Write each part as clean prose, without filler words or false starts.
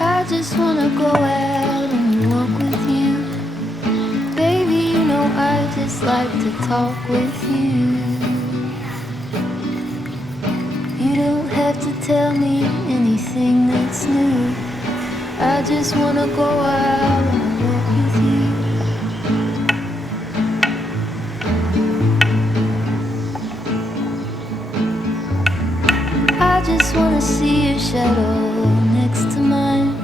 I just wanna go out and walk with you. Baby, you know I just like to talk with you. You don't have to tell me anything that's new. I just wanna go out and walk with you. I just wanna see your shadow next to mine,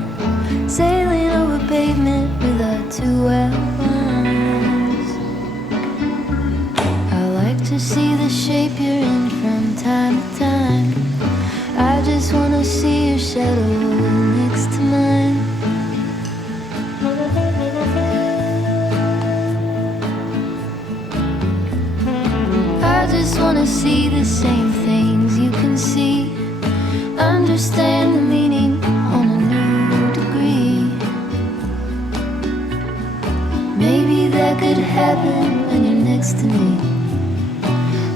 sailing over pavement with our two outlines. I like to see the shape you're in from time to time. I just wanna see your shadow next to mine. I just wanna see the same things you can see, understand the meaning on a new degree. Maybe that could happen when you're next to me.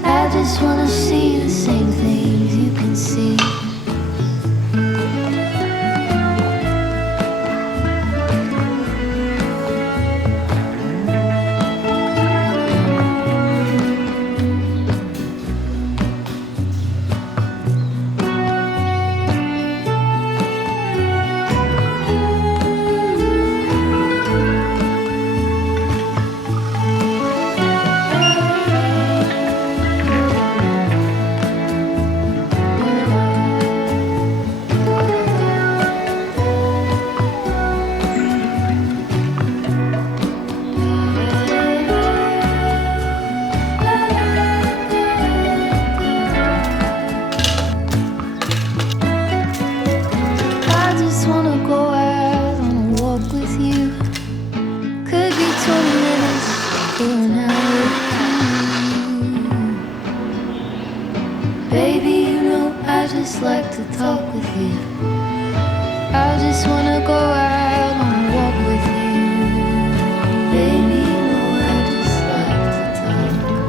I just wanna see the same things you can see. just like to talk with you. I just wanna go out on a walk with you. Baby, you know I just like to talk.